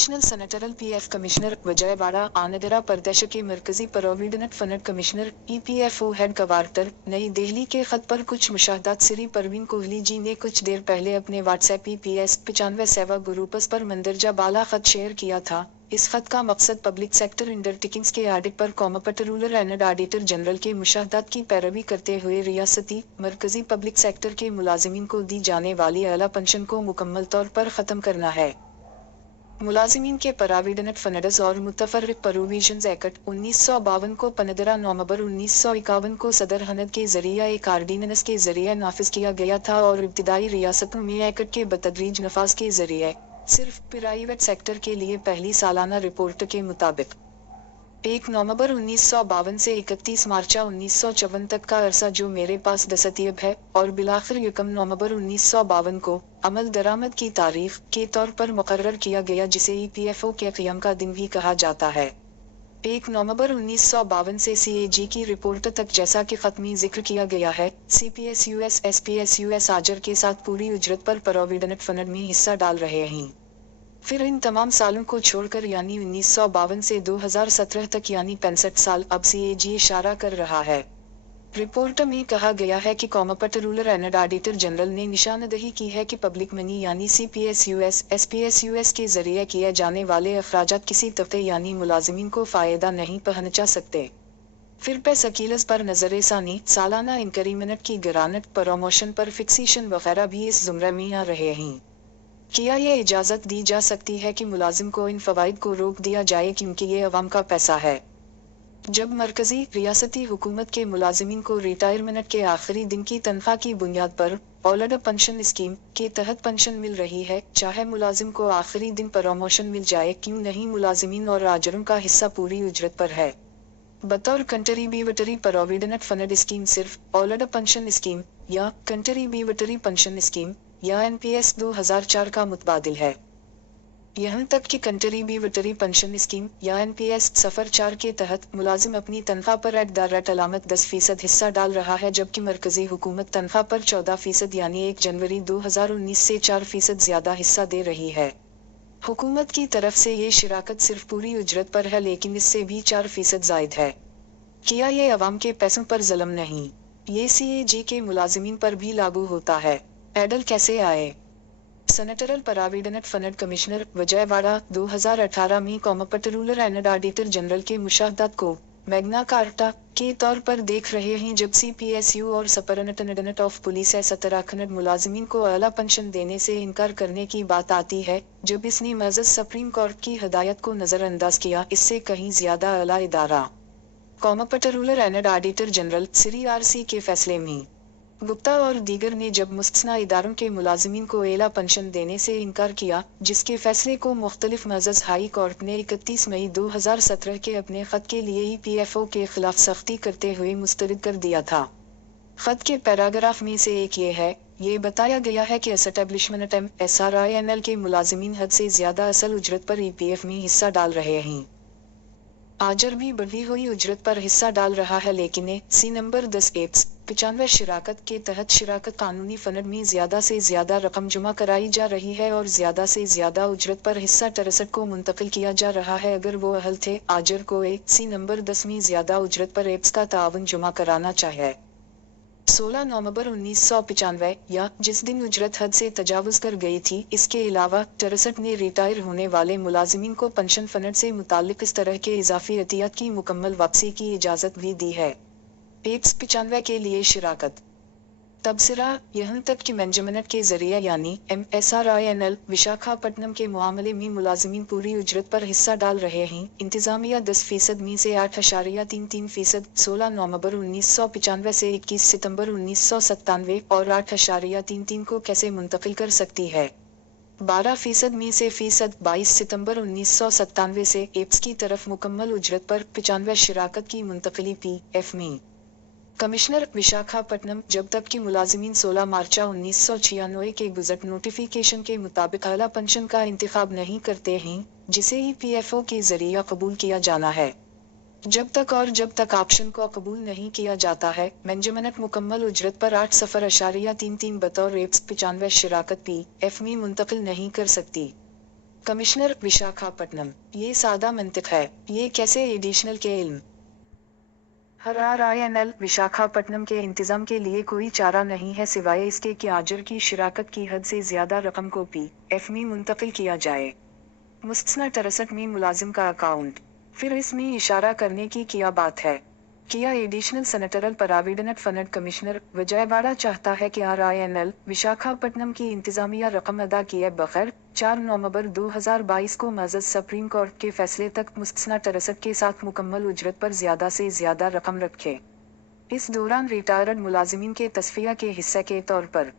Additional सेनेटरल PF commissioner Vijayawada Andorra प्रदेश के मरकजी provident fund commissioner EPFO head quarter नई दिल्ली के खत पर कुछ मुशाहदात। श्री परवीन कोहली जी ने कुछ देर पहले अपने व्हाट्सएप ईपीएस 95 सेवा ग्रुप्स पर मंदरजा बाला खत शेयर किया था। इस खत का मकसद पब्लिक सेक्टर अंडरटेकिंग्स के ऑडिट पर competent rural and auditor general के मुशाहदात की पैरवी करते हुए रियासती मरकजी पब्लिक सेक्टर के मुलाजिमीन को दी जाने वाली आला पेंशन को मुकम्मल तौर पर ख़त्म करना है। मुलाजिमीन के प्रोविडेंट फंड्स और मुतफर्रिक प्रोविजंस एक्ट 1952 को 15 नवंबर 1951 को सदर हनद के जरिए एक आर्डीनेंस के जरिए नाफिज किया गया था और इब्तिदाई रियासतों में एक्ट के बतदरीज नफाज के जरिए सिर्फ प्राइवेट सेक्टर के लिए पहली सालाना रिपोर्ट के मुताबिक 1 नवंबर 1952 से 31 मार्च 1954 तक का अरसा जो मेरे पास दस्तयाब है और बिलाखिर 1 नवंबर 1952 को अमल दरामद की तारीख के तौर पर मुकर्रर किया गया, जिसे ईपीएफओ के क़याम का दिन भी कहा जाता है। 1 नवंबर 1952 से सीएजी की रिपोर्ट तक, जैसा कि खत में जिक्र किया गया है, सीपीएसयूएस एसपीएसयूएस आजर के साथ पूरी उजरत पर प्रोविडेंट फंड में हिस्सा डाल रहे हैं। फिर इन तमाम सालों को छोड़कर यानी 1952 से 2017 तक यानी 65 साल अब सीएजी इशारा कर रहा है। रिपोर्ट में कहा गया है कि competent rural and auditor general ने निशानदही की है कि पब्लिक मनी यानी सीपीएसयूएस एसपीएसयूएस के जरिए किए जाने वाले अखराजात किसी तबके यानी मुलाजिमीन को फ़ायदा नहीं पहुंचा सकते। फिर पे सकीलस पर नजर सानी, सालाना इंक्रीमेंट की ग्रांट, प्रमोशन पर फिक्सेशन वगैरह भी इस जुमरे में आ रहे हैं। क्या ये इजाज़त दी जा सकती है कि मुलाजिम को इन फ़वाइद को रोक दिया जाए क्योंकि ये अवाम का पैसा है? जब मरकजी रियासती हुकूमत के मुलाजिमीन को रिटायरमेंट के आखिरी दिन की तनख्वाह की बुनियाद पर ओल्ड पेंशन स्कीम के तहत पेंशन मिल रही है, चाहे मुलाजिम को आखिरी दिन प्रमोशन मिल जाए क्यों नहीं, मुलाजिमीन और आजरों का हिस्सा पूरी उजरत पर है। बतौर कंट्रीब्यूटरी प्रोविडेंट फंड स्कीम सिर्फ ओल्ड पेंशन स्कीम या कंट्रीब्यूटरी पेंशन स्कीम या एनपीएस 2004 का मुतबादिल है। यहाँ तक कि कंट्रीब्यूटरी पेंशन स्कीम या एनपीएस सफर 4 के तहत मुलाजिम अपनी तनख्वाह पर एट द रेट अलामत 10% हिस्सा डाल रहा है, जबकि मरकजी हुकूमत तनख्वाह पर 14% यानी 1 जनवरी 2019 से 4% ज्यादा हिस्सा दे रही है। हुकूमत की तरफ से ये शिराकत सिर्फ पूरी उजरत पर है, लेकिन इससे भी 4% जायद है। क्या ये अवाम के पैसों पर जुल्म नहीं? ये सीएजी के मुलाजिमीन पर भी लागू होता है। एडल कैसे आए? सेनेटरल प्रोविडेंट फंड कमिश्नर विजयवाड़ा 2018 में competent rural and auditor general के मुशाहदात को मैग्ना कार्टा के तौर पर देख रहे हैं, जब सीपीएसयू और सुपरिंटेंडेंट ऑफ पुलिस उत्तराखंड मुलाजिमीन को आला पेंशन देने से इनकार करने की बात आती है, जब इसने मज़द सुप्रीम कोर्ट की हिदायत को नजरअंदाज किया। इससे कहीं ज्यादा आला इदारा competent rural and auditor general Shri RC के फैसले में गुप्ता और दीगर ने जब मुस्तस्ना इदारों के मुलाजिमीन को एला पेंशन देने से इनकार किया, जिसके फैसले को मुख्तलिफ मज़द हाई कोर्ट ने 31 मई 2017 के अपने खत के लिए ईपीएफओ के खिलाफ सख्ती करते हुए मुस्तरद कर दिया था। खत के पैराग्राफ में से एक ये है, ये बताया गया है कि एस्टेब्लिशमेंट एसआरआईएनएल के मुलाजिमीन हद से ज्यादा असल उजरत पर ईपीएफ में हिस्सा डाल रहे हैं। आजर भी बढ़ी हुई उजरत पर हिस्सा डाल रहा है, लेकिन सी नंबर 10 एप्स 95 शिराकत के तहत शिराकत कानूनी फंड में ज्यादा से ज्यादा रकम जमा कराई जा रही है और ज्यादा से ज्यादा उजरत पर हिस्सा 63 को मुंतकिल किया जा रहा है। अगर वो अहल थे आजर को सी नंबर 10 में ज्यादा उजरत पर एप्स का तावन जमा कराना चाहे 16 नवंबर 1995 या जिस दिन उजरत हद से तजावुज कर गई थी। इसके अलावा 63 ने रिटायर होने वाले मुलाजिमीन को पेंशन फंड से मुतालिक इस तरह के इजाफी अतियात की मुकम्मल वापसी की इजाजत भी दी है। एप्स 95 के लिए शिराकत तबसरा यहाँ तक कि मैनेजमेंट के जरिए यानी MSRINL विशाखापट्टनम के मामले में मुलाजिमीन पूरी उजरत पर हिस्सा डाल रहे हैं। इंतजामिया 10% में से 8.33%, 16 नवंबर 1995 से 21 सितंबर 1997 और 8.33 को कैसे मुंतकिल कर सकती है? 12% में से फीसद 22 सितंबर 1997 से एप्स की तरफ मुकम्मल उजरत पर 95 शिराकत की मुंतकिली PF में। कमिश्नर विशाखापट्टनम जब तक कि मुलाजिमीन 16 मार्च 1996 के गुज़ट नोटिफिकेशन के मुताबिक आला पेंशन का इंतखाब नहीं करते हैं, जिसे ईपीएफओ के जरिए कबूल किया जाना है, जब तक ऑप्शन को कबूल नहीं किया जाता है, मैनेजमेंट मुकम्मल उजरत पर 8.33 बतौर एप्स 95 शिराकत PF में मुंतकिल नहीं कर सकती। कमिश्नर विशाखापट्टनम, ये सादा मंतिक है, ये कैसे एडिशनल के इल्म। RRINL विशाखापट्टनम के इंतजाम के लिए कोई चारा नहीं है सिवाय इसके कि आजर की शिराकत की हद से ज्यादा रकम को PF में मुंतकिल किया जाए। मुस्तना 63 में मुलाजिम का अकाउंट, फिर इसमें इशारा करने की क्या बात है। किया additional central provident fund commissioner Vijayawada चाहता है कि RINL विशाखापट्टनम की इंतजामिया रकम अदा किए बगैर 4 नवंबर 2022 को मज़द सुप्रीम कोर्ट के फैसले तक मुस्तना 63 के साथ मुकम्मल उजरत पर ज्यादा से ज्यादा रकम रखे। इस दौरान रिटायर्ड मुलाजिमीन के तस्फिया के हिस्से के तौर पर